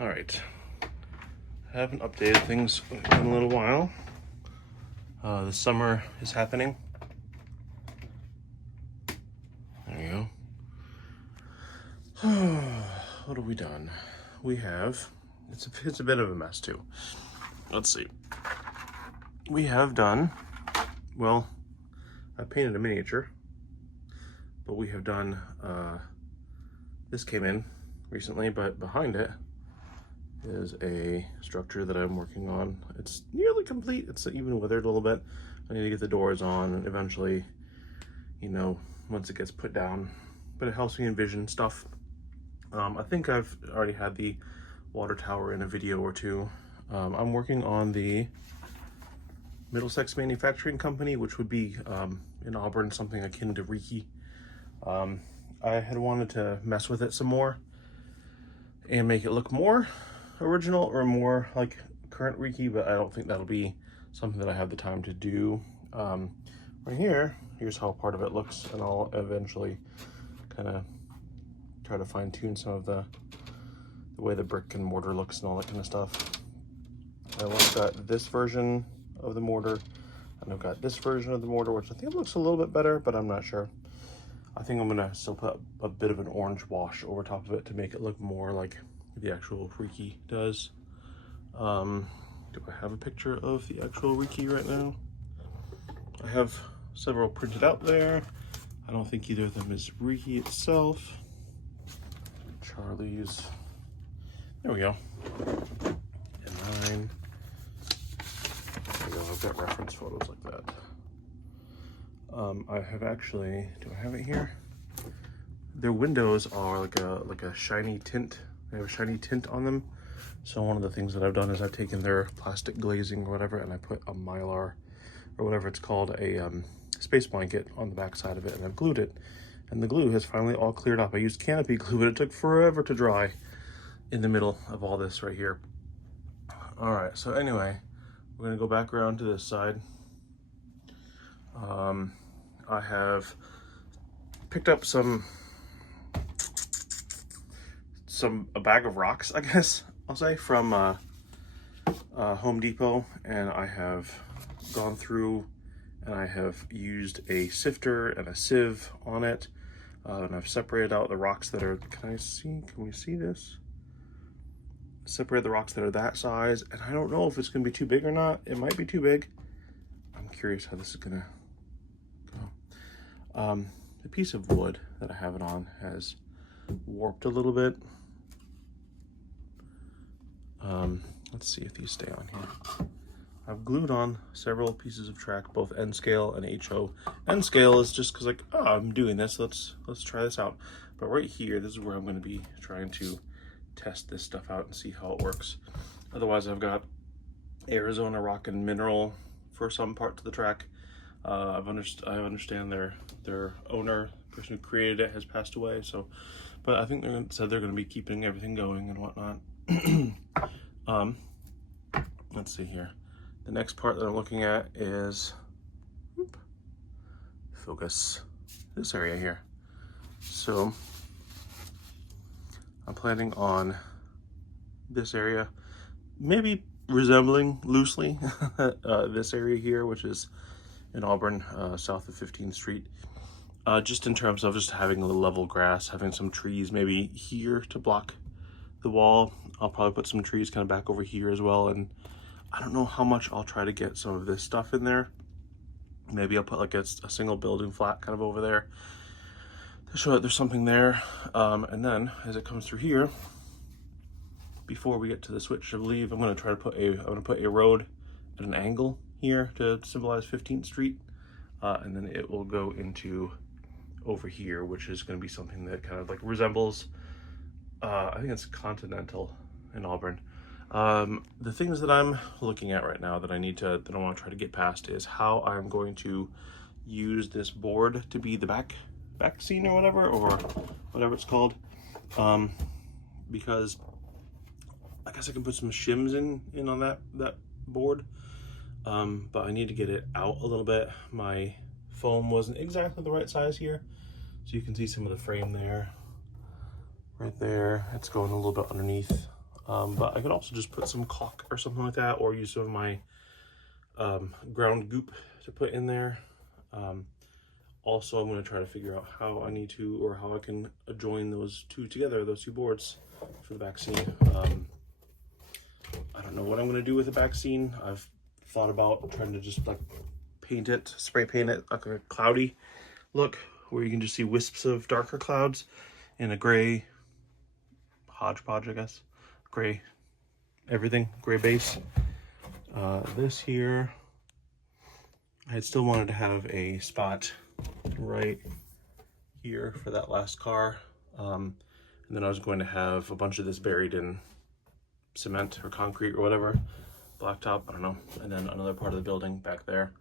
All right, I haven't updated things in a little while. The summer is happening. There you go. What have we done? We have, it's a bit of a mess too. Let's see. We have done, well, I painted a miniature, but we have done, this came in recently, but behind it is a structure that I'm working on. It's nearly complete. It's even withered a little bit. I need to get the doors on and eventually, you know, once it gets put down, but it helps me envision stuff. I think I've already had the water tower in a video or two. I'm working on the Middlesex Manufacturing Company, which would be in Auburn, something akin to Reiki. I had wanted to mess with it some more and make it look more original or more like current Reiki, but I don't think that'll be something that I have the time to do. Right here, here's how part of it looks, and I'll eventually kind of try to fine tune some of the way the brick and mortar looks and all that kind of stuff. I've got this version of the mortar, and I've got this version of the mortar, which I think looks a little bit better, but I'm not sure. I think I'm gonna still put a bit of an orange wash over top of it to make it look more like the actual Reiki does. Do I have a picture of the actual Reiki right now? I have several printed out there. I don't think either of them is Reiki itself. Charlie's, there we go. And mine. There we go, I've got reference photos like that. I have actually, do I have it here? Their windows are like a shiny tint. They have a shiny tint on them. So one of the things that I've done is I've taken their plastic glazing or whatever, and I put a mylar or whatever it's called, a space blanket on the back side of it, and I've glued it. And the glue has finally all cleared up. I used canopy glue, but it took forever to dry in the middle of all this right here. All right, so anyway, we're gonna go back around to this side. I have picked up a bag of rocks, I guess I'll say, from Home Depot, and I have gone through and I have used a sifter and a sieve on it, and I've separated out the rocks that are, can we see this? Separate the rocks that are that size, and I don't know if it's gonna be too big or not. It might be too big. I'm curious how this is gonna go. The piece of wood that I have it on has warped a little bit. Let's see if these stay on here. I've glued on several pieces of track, both N scale and HO. N scale is just because, like, oh, I'm doing this, let's try this out. But right here, this is where I'm going to be trying to test this stuff out and see how it works. Otherwise, I've got Arizona Rock and Mineral for some parts of the track. I understand their owner, the person who created it, has passed away. So, but I think said they're going to be keeping everything going and whatnot. Let's see here. The next part that I'm looking at is, focus, this area here. So I'm planning on this area, maybe resembling loosely this area here, which is in Auburn, south of 15th Street. Just in terms of just having a little level grass, having some trees maybe here to block the wall. I'll probably put some trees kind of back over here as well, and I don't know how much I'll try to get some of this stuff in there. Maybe I'll put like a single building flat kind of over there to show that there's something there. And then as it comes through here, before we get to the switch, I believe I'm going to try to put a road at an angle here to symbolize 15th Street, and then it will go into over here, which is going to be something that kind of like resembles, I think it's Continental in Auburn. The things that I'm looking at right now that I want to try to get past is how I'm going to use this board to be the back scene or whatever it's called. Because I guess I can put some shims in on that board. But I need to get it out a little bit. My foam wasn't exactly the right size here. So you can see some of the frame there, right there. It's going a little bit underneath But I could also just put some caulk or something like that, or use some of my ground goop to put in there. Also, I'm going to try to figure out how I need to, or how I can join those two together, those two boards for the back scene. I don't know what I'm going to do with the back scene. I've thought about trying to just like paint it, spray paint it like a cloudy look, where you can just see wisps of darker clouds in a gray hodgepodge, I guess. Gray, everything, gray base. This here, I had still wanted to have a spot right here for that last car. And then I was going to have a bunch of this buried in cement or concrete or whatever, blacktop, I don't know. And then another part of the building back there.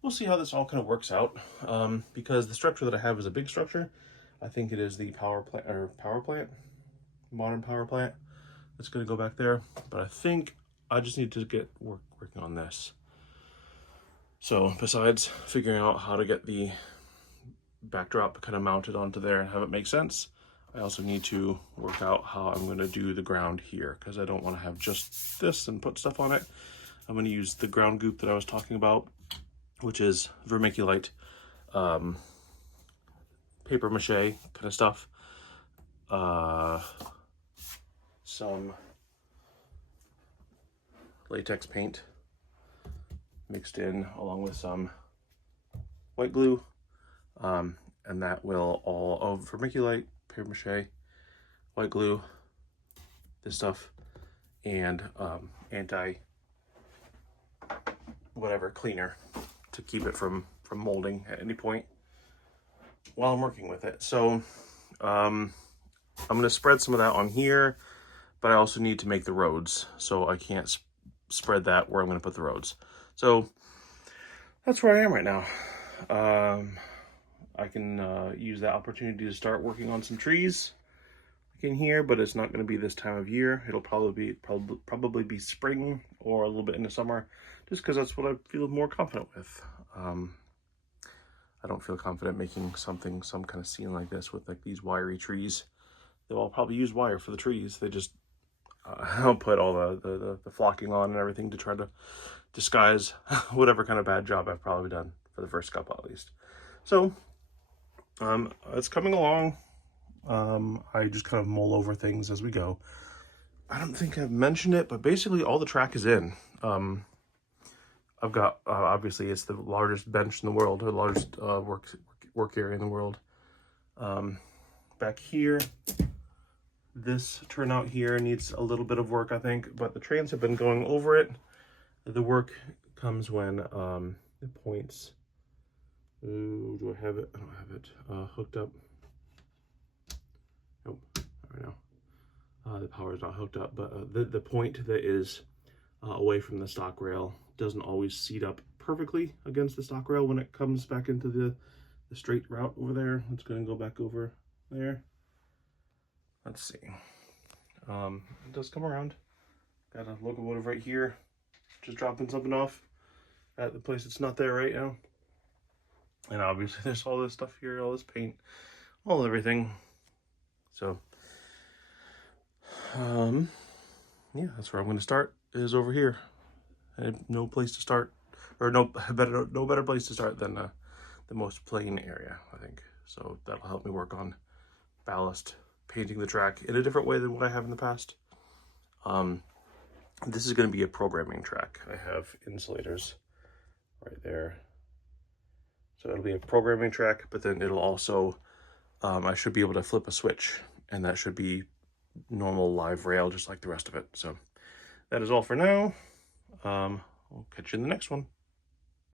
We'll see how this all kind of works out. Because the structure that I have is a big structure. I think it is the modern power plant that's going to go back there. But I think I just need to get working on this. So besides figuring out how to get the backdrop kind of mounted onto there and have it make sense, I also need to work out how I'm going to do the ground here, because I don't want to have just this and put stuff on it. I'm going to use the ground goop that I was talking about, which is vermiculite, paper mache kind of stuff, some latex paint mixed in along with some white glue, and that will all vermiculite, paper mache, white glue, this stuff, and anti whatever cleaner to keep it from molding at any point while I'm working with it. So I'm going to spread some of that on here, but I also need to make the roads, so I can't spread that where I'm going to put the roads. So that's where I am right now. I can use that opportunity to start working on some trees in here, but it's not going to be this time of year. It'll probably be spring or a little bit in the summer, just because that's what I feel more confident with. I don't feel confident making some kind of scene like this with like these wiry trees. They'll all probably use wire for the trees. They just I'll put all the flocking on and everything to try to disguise whatever kind of bad job I've probably done for the first couple at least. So it's coming along. I just kind of mull over things as we go. I don't think I've mentioned it, but basically all the track is in. I've got, obviously it's the largest bench in the world, or the largest work area in the world. Back here, this turnout here needs a little bit of work, I think, but the trains have been going over it. The work comes when the points, do I have it? I don't have it hooked up. Nope, I don't know. The power is not hooked up, but the point that is away from the stock rail doesn't always seat up perfectly against the stock rail when it comes back into the straight route over there. It's going to go back over there. Let's see. It does come around. Got a locomotive right here, just dropping something off at the place that's not there right now. And obviously there's all this stuff here, all this paint, all everything. So, yeah, that's where I'm going to start, is over here. I have no place to start, or no better place to start than the most plain area, I think. So that'll help me work on ballast, painting the track in a different way than what I have in the past. This is going to be a programming track. I have insulators right there. So it'll be a programming track, but then it'll also, I should be able to flip a switch, and that should be normal live rail, just like the rest of it. So that is all for now. We'll catch you in the next one.